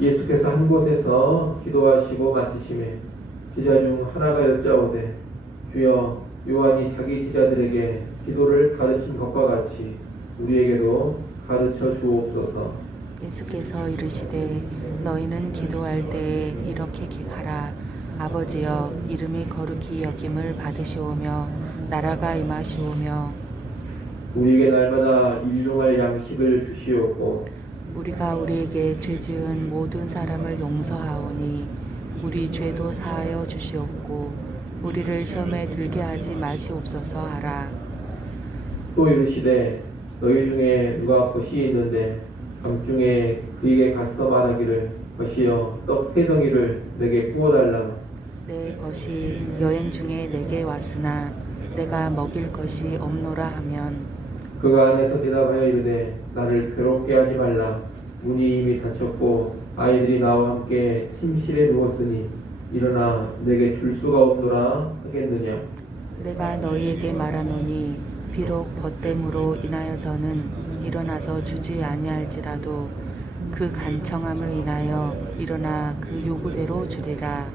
예수께서 한 곳에서 기도하시고 마치심에 제자 중 하나가 여짜오되 주여 요한이 자기 제자들에게 기도를 가르친 것과 같이 우리에게도 가르쳐 주옵소서. 예수께서 이르시되 너희는 기도할 때에 이렇게 하라. 아버지여 이름이 거룩히 여김을 받으시오며 나라가 임하시오며 우리에게 날마다 일용할 양식을 주시옵고 우리가 우리에게 죄 지은 모든 사람을 용서하오니 우리 죄도 사하여 주시옵고 우리를 시험에 들게 하지 마시옵소서 하라. 또 이르시되 너희 중에 누가 벗이 있는데 밤중에 그에게 가서 말하기를 벗이여 떡 세 덩이를 내게 구워달라. 내 벗이 여행 중에 내게 왔으나 내가 먹일 것이 없노라 하면 그가 안에서 대답하여 이르되 나를 괴롭게 하지 말라. 문이 이미 닫혔고 아이들이 나와 함께 침실에 누웠으니 일어나 내게 줄 수가 없노라 하겠느냐. 내가 너희에게 말하노니 비록 벗됨으로 인하여서는 일어나서 주지 아니할지라도 그 간청함을 인하여 일어나 그 요구대로 주리라.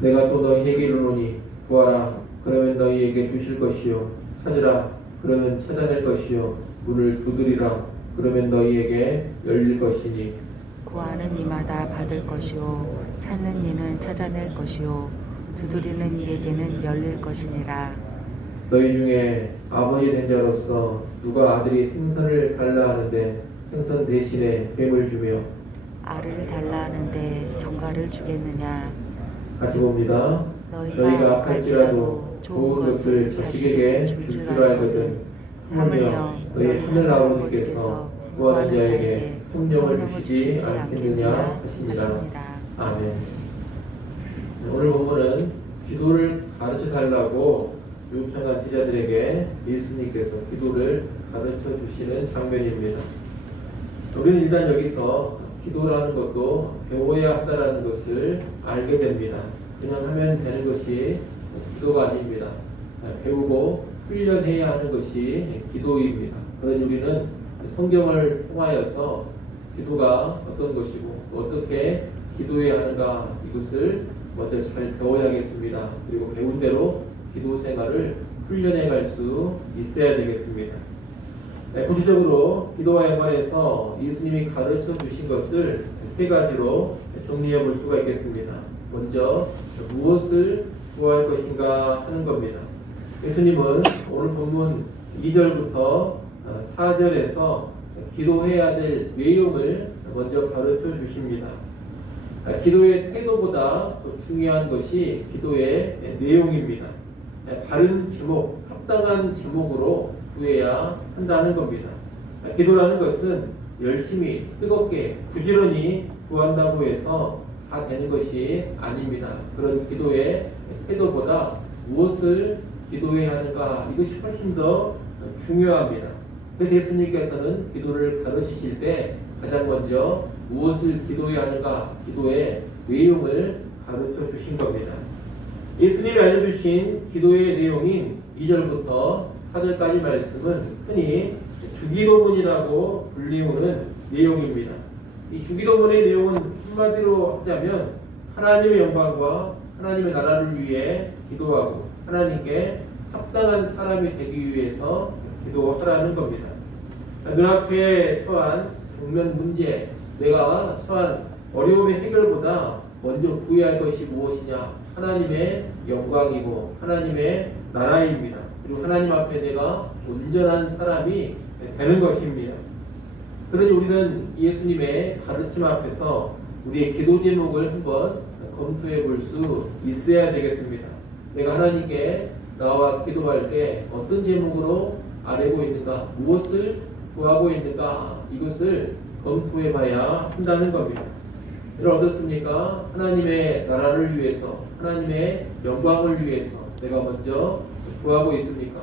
내가 또 너희에게 이르노니 구하라 그러면 너희에게 주실 것이요 찾으라 그러면 찾아낼 것이요 문을 두드리라 그러면 너희에게 열릴 것이니 구하는 이마다 받을 것이요 찾는 이는 찾아낼 것이요 두드리는 이에게는 열릴 것이니라. 너희 중에 아버지 된 자로서 누가 아들이 생선을 달라 하는데 생선 대신에 뱀을 주며 알을 달라 하는데 정갈을 주겠느냐. 같이 봅니다. 너희가 악할지라도 좋은 것을 자식에게 줄 줄 알거든 하물며 너희 하늘 아버지께서 구하는 자에게 성령을 주시지 않겠느냐 하시니라. 아멘. 오늘 본문은 기도를 가르쳐 달라고 유혹청한 제자들에게 예수님께서 기도를 가르쳐 주시는 장면입니다. 우리는 일단 여기서 기도라는 것도 배워야 한다는 것을 알게 됩니다. 그냥 하면 되는 것이 기도가 아닙니다. 배우고 훈련해야 하는 것이 기도입니다. 그래서 우리는 성경을 통하여서 기도가 어떤 것이고 어떻게 기도해야 하는가 이것을 먼저 잘 배워야겠습니다. 그리고 배운 대로 기도 생활을 훈련해 갈 수 있어야 되겠습니다. 구체적으로 기도와 연관해서 예수님이 가르쳐 주신 것을 세 가지로 정리해 볼 수가 있겠습니다. 먼저 무엇을 구할 것인가 하는 겁니다. 예수님은 오늘 본문 2절부터 4절에서 기도해야 될 내용을 먼저 가르쳐 주십니다. 기도의 태도보다 더 중요한 것이 기도의 내용입니다. 바른 제목, 합당한 제목으로 구해야 한다는 겁니다. 기도라는 것은 열심히, 뜨겁게, 부지런히 구한다고 해서 다 되는 것이 아닙니다. 그런 기도의 태도보다 무엇을 기도해야 하는가 이것이 훨씬 더 중요합니다. 그래서 예수님께서는 기도를 가르치실 때 가장 먼저 무엇을 기도해야 하는가 기도의 내용을 가르쳐 주신 겁니다. 예수님이 알려주신 기도의 내용인 2절부터 4절까지 말씀은 흔히 주기도문이라고 불리우는 내용입니다. 이 주기도문의 내용은 한마디로 하자면 하나님의 영광과 하나님의 나라를 위해 기도하고 하나님께 합당한 사람이 되기 위해서 기도하라는 겁니다. 눈앞에 처한 국면 문제, 내가 처한 어려움의 해결보다 먼저 구해야 할 것이 무엇이냐? 하나님의 영광이고 하나님의 나라입니다. 그리고 하나님 앞에 내가 온전한 사람이 되는 것입니다. 그러니 우리는 예수님의 가르침 앞에서 우리의 기도 제목을 한번 검토해 볼 수 있어야 되겠습니다. 내가 하나님께 나와 기도할 때 어떤 제목으로 아뢰고 있는가, 무엇을 구하고 있는가 이것을 검토해 봐야 한다는 겁니다. 여러분 어떻습니까? 하나님의 나라를 위해서, 하나님의 영광을 위해서 내가 먼저 구하고 있습니까?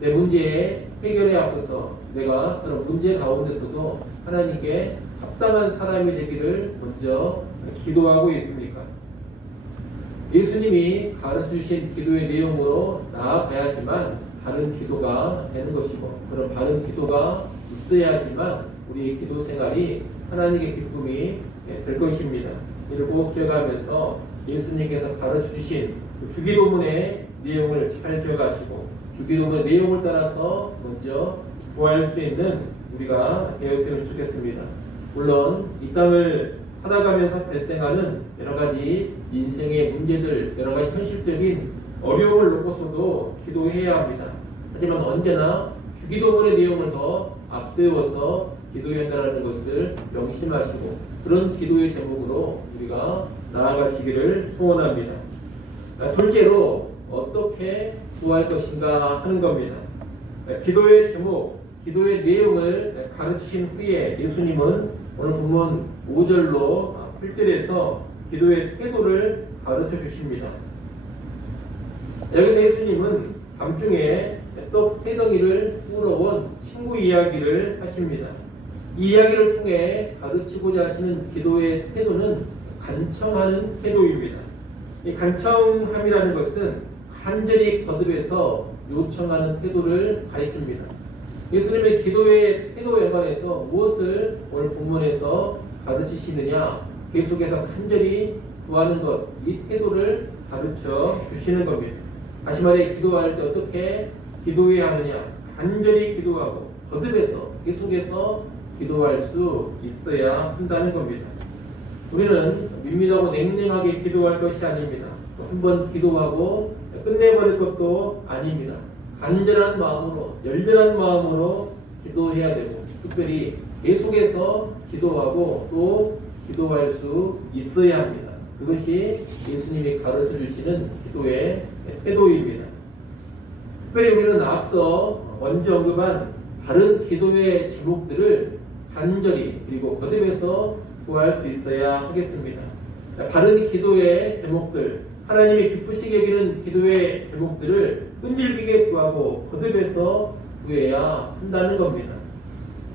내 문제의 해결에 앞서서 내가 그런 문제 가운데서도 하나님께 합당한 사람이 되기를 먼저 기도하고 있습니까? 예수님이 가르쳐주신 기도의 내용으로 나아가야지만 바른 기도가 되는 것이고 그런 바른 기도가 있어야지만 우리 기도 생활이 하나님의 기쁨이 될 것입니다. 이를 꼭 기억하면서 예수님께서 가르쳐 주신 주기도문의 내용을 잘 기억하시고 주기도문의 내용을 따라서 먼저 구할 수 있는 우리가 되었으면 좋겠습니다. 물론 이 땅을 살아가면서 발생하는 여러 가지 인생의 문제들, 여러 가지 현실적인 어려움을 놓고서도 기도해야 합니다. 하지만 언제나 주기도문의 내용을 더 앞세워서 기도해야 한다는 것을 명심하시고 그런 기도의 제목으로 우리가 나아가시기를 소원합니다. 둘째로 어떻게 구할 것인가 하는 겁니다. 기도의 제목, 기도의 내용을 가르치신 후에 예수님은 오늘 본문 5절로 8절에서 기도의 태도를 가르쳐 주십니다. 여기서 예수님은 밤중에 떡 3덩이를 꾸러온 친구 이야기를 하십니다. 이 이야기를 통해 가르치고자 하시는 기도의 태도는 간청하는 태도입니다. 이 간청함이라는 것은 간절히 거듭해서 요청하는 태도를 가리킵니다. 예수님의 기도의 태도에 관해서 무엇을 오늘 본문에서 가르치시느냐, 계속해서 간절히 구하는 것, 이 태도를 가르쳐 주시는 겁니다. 다시 말해 기도할 때 어떻게 기도해야 하느냐, 간절히 기도하고 거듭해서 계속해서 기도할 수 있어야 한다는 겁니다. 우리는 밋밋하고 냉랭하게 기도할 것이 아닙니다. 한 번 기도하고 끝내버릴 것도 아닙니다. 간절한 마음으로, 열렬한 마음으로 기도해야 되고 특별히 계속해서 기도하고 또 기도할 수 있어야 합니다. 그것이 예수님이 가르쳐 주시는 기도의 태도입니다. 특별히 우리는 앞서 먼저 언급한 다른 기도의 제목들을 간절히 그리고 거듭해서 구할 수 있어야 하겠습니다. 다른 기도의 제목들, 하나님이 기쁘시게 여기는 기도의 제목들을 끈질기게 구하고 거듭해서 구해야 한다는 겁니다.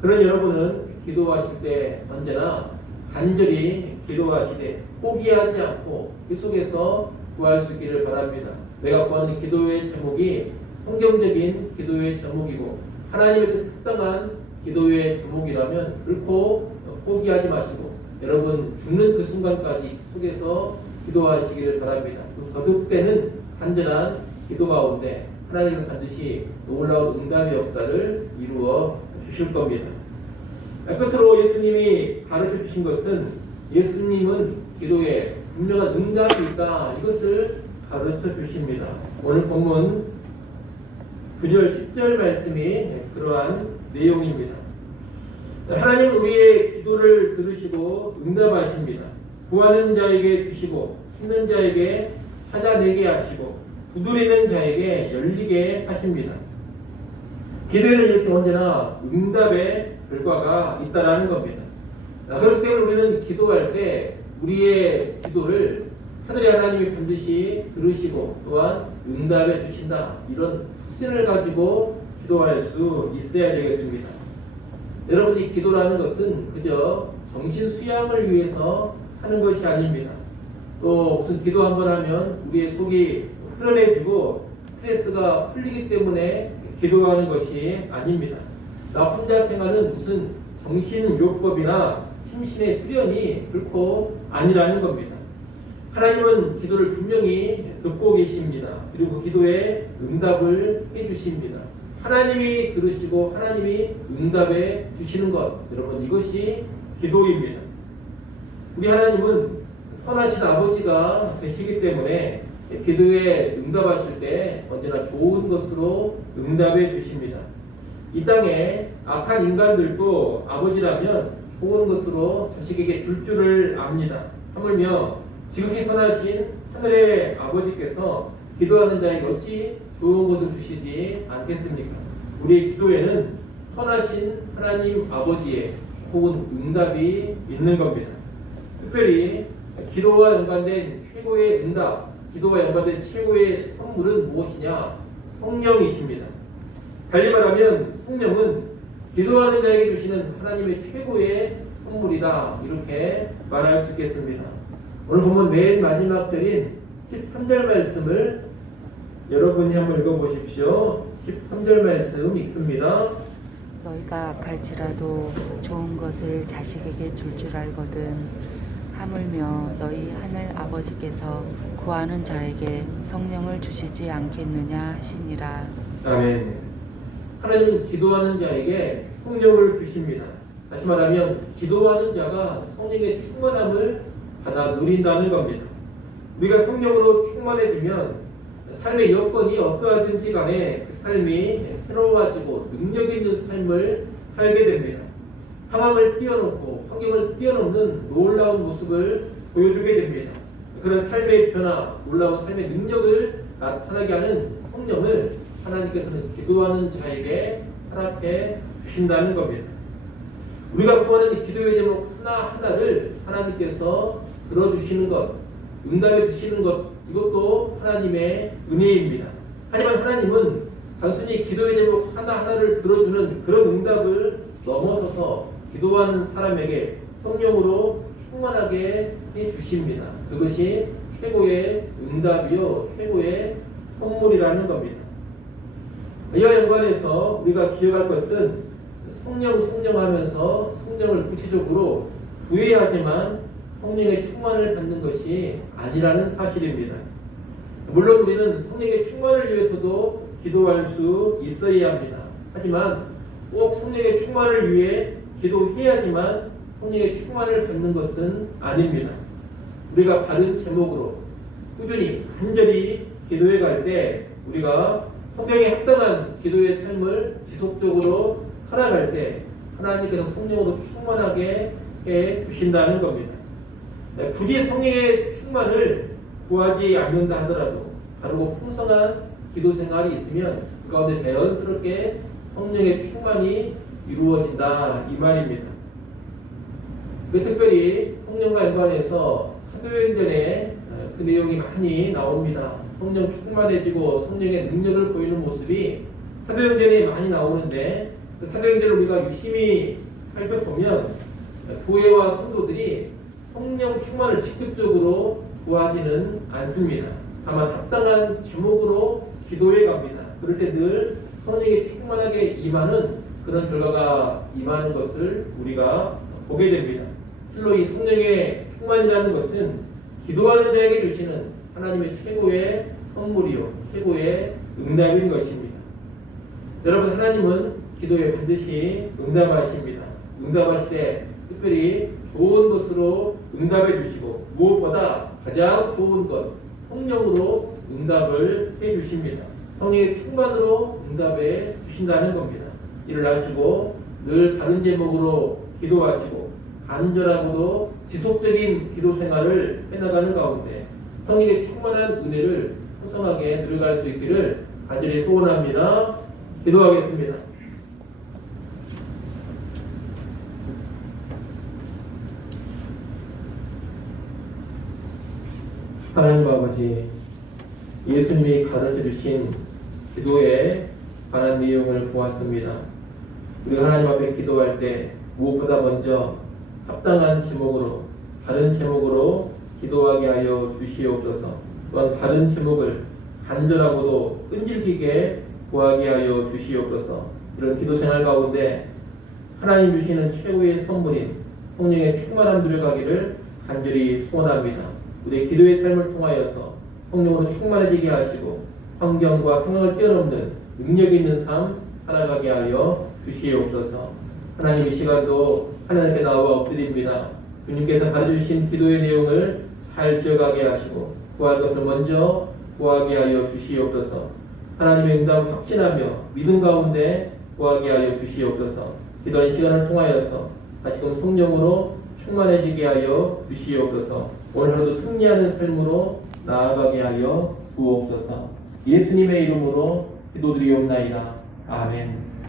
그런 여러분은 기도하실 때 언제나 간절히 기도하시되 포기하지 않고 계속해서 구할 수 있기를 바랍니다. 내가 구하는 기도의 제목이 성경적인 기도의 제목이고 하나님의适当한 기도의 제목이라면 결코 포기하지 마시고 여러분 죽는 그 순간까지 속에서 기도하시기를 바랍니다. 그 거듭되는 간절한 기도 가운데 하나님은 반드시 놀라운 응답의 역사를 이루어 주실 겁니다. 끝으로 예수님이 가르쳐 주신 것은 예수님은 기도에 분명한 응답이 있다, 이것을 가르쳐 주십니다. 오늘 본문 9절 10절 말씀이 그러한 내용입니다. 하나님은 우리의 기도를 들으시고 응답하십니다. 구하는 자에게 주시고 찾는 자에게 찾아내게 하시고 두드리는 자에게 열리게 하십니다. 기도에는 이렇게 언제나 응답의 결과가 있다라는 겁니다. 그렇기 때문에 우리는 기도할 때 우리의 기도를 하늘의 하나님이 반드시 들으시고 또한 응답해 주신다, 이런 확신을 가지고 기도할 수 있어야 되겠습니다. 여러분이 기도라는 것은 그저 정신 수양을 위해서 하는 것이 아닙니다. 또 무슨 기도 한번 하면 우리의 속이 후련해지고 스트레스가 풀리기 때문에 기도하는 것이 아닙니다. 나 혼자 생활은 무슨 정신요법이나 심신의 수련이 결코 아니라는 겁니다. 하나님은 기도를 분명히 듣고 계십니다. 그리고 그 기도에 응답을 해주십니다. 하나님이 들으시고 하나님이 응답해 주시는 것, 여러분 이것이 기도입니다. 우리 하나님은 선하신 아버지가 되시기 때문에 기도에 응답하실 때 언제나 좋은 것으로 응답해 주십니다. 이 땅에 악한 인간들도 아버지라면 좋은 것으로 자식에게 줄 줄을 압니다. 하물며 지극히 선하신 하늘의 아버지께서 기도하는 자에게 어찌 좋은 것을 주시지 않겠습니까? 우리의 기도에는 선하신 하나님 아버지의 좋은 응답이 있는 겁니다. 특별히 기도와 연관된 최고의 응답, 기도와 연관된 최고의 선물은 무엇이냐? 성령이십니다. 달리 말하면 성령은 기도하는 자에게 주시는 하나님의 최고의 선물이다, 이렇게 말할 수 있겠습니다. 오늘 보면 맨 마지막 절인 13절 말씀을 여러분이 한번 읽어보십시오. 13절 말씀 읽습니다. 너희가 악할지라도 좋은 것을 자식에게 줄 줄 알거든. 하물며 너희 하늘 아버지께서 구하는 자에게 성령을 주시지 않겠느냐 하시니라. 아멘. 하나님은 기도하는 자에게 성령을 주십니다. 다시 말하면 기도하는 자가 성령의 충만함을 받아 누린다는 겁니다. 우리가 성령으로 충만해지면 삶의 여건이 어떠하든지 간에 그 삶이 새로워지고 능력 있는 삶을 살게 됩니다. 상황을 뛰어넘고 환경을 뛰어넘는 놀라운 모습을 보여주게 됩니다. 그런 삶의 변화, 놀라운 삶의 능력을 나타나게 하는 성령을 하나님께서는 기도하는 자에게 허락해 주신다는 겁니다. 우리가 구하는 기도의 제목 하나하나를 하나님께서 들어주시는 것, 응답해 주시는 것, 이것도 하나님의 은혜입니다. 하지만 하나님은 단순히 기도의 제목 하나하나를 들어주는 그런 응답을 넘어서서 기도하는 사람에게 성령으로 충만하게 해주십니다. 그것이 최고의 응답이요, 최고의 선물이라는 겁니다. 이와 연관해서 우리가 기억할 것은 성령하면서 성령을 구체적으로 구해야지만 성령의 충만을 받는 것이 아니라는 사실입니다. 물론 우리는 성령의 충만을 위해서도 기도할 수 있어야 합니다. 하지만 꼭 성령의 충만을 위해 기도해야지만 성령의 충만을 받는 것은 아닙니다. 우리가 바른 제목으로 꾸준히 간절히 기도해 갈 때 우리가 성경에 합당한 기도의 삶을 지속적으로 살아갈 때 하나님께서 성령으로 충만하게 해 주신다는 겁니다. 굳이 성령의 충만을 구하지 않는다 하더라도 바르고 풍성한 기도 생활이 있으면 그 가운데 자연스럽게 성령의 충만이 이루어진다 이 말입니다. 특별히 성령과 연관해서 사도행전에 그 내용이 많이 나옵니다. 성령 충만해지고 성령의 능력을 보이는 모습이 사도행전에 많이 나오는데 그 사도행전을 우리가 유심히 살펴보면 교회와 성도들이 성령 충만을 직접적으로 구하지는 않습니다. 다만 합당한 제목으로 기도해 갑니다. 그럴 때 늘 성령이 충만하게 임하는 그런 결과가 임하는 것을 우리가 보게 됩니다. 실로 이 성령의 충만이라는 것은 기도하는 자에게 주시는 하나님의 최고의 선물이요, 최고의 응답인 것입니다. 여러분, 하나님은 기도에 반드시 응답하십니다. 응답하실 때 특별히 좋은 것으로 응답해 주시고 무엇보다 가장 좋은 것, 성령으로 응답을 해 주십니다. 성령의 충만으로 응답해 주신다는 겁니다. 이를 아시고 늘 다른 제목으로 기도하시고 간절하고도 지속적인 기도 생활을 해나가는 가운데 성령의 충만한 은혜를 풍성하게 누려갈 수 있기를 간절히 소원합니다. 기도하겠습니다. 하나님 아버지, 예수님이 가르쳐 주신 기도에 관한 내용을 보았습니다. 우리가 하나님 앞에 기도할 때 무엇보다 먼저 합당한 제목으로, 바른 제목으로 기도하게 하여 주시옵소서. 또한 바른 제목을 간절하고도 끈질기게 구하게 하여 주시옵소서. 이런 기도 생활 가운데 하나님 주시는 최후의 선물인 성령의 충만함 누려가기를 간절히 소원합니다. 우리의 기도의 삶을 통하여서 성령으로 충만해지게 하시고 환경과 상황을 뛰어넘는 능력 있는 삶 살아가게 하여 주시옵소서. 하나님, 이 시간도 하나님께 나와 엎드립니다. 주님께서 가르쳐주신 기도의 내용을 잘 기억하게 하시고 구할 것을 먼저 구하게 하여 주시옵소서. 하나님의 응답을 확신하며 믿음 가운데 구하게 하여 주시옵소서. 기도하는 시간을 통하여서 다시금 성령으로 충만해지게 하여 주시옵소서. 오늘 하루도 승리하는 삶으로 나아가게 하여 주옵소서. 예수님의 이름으로 기도드리옵나이다. 아멘.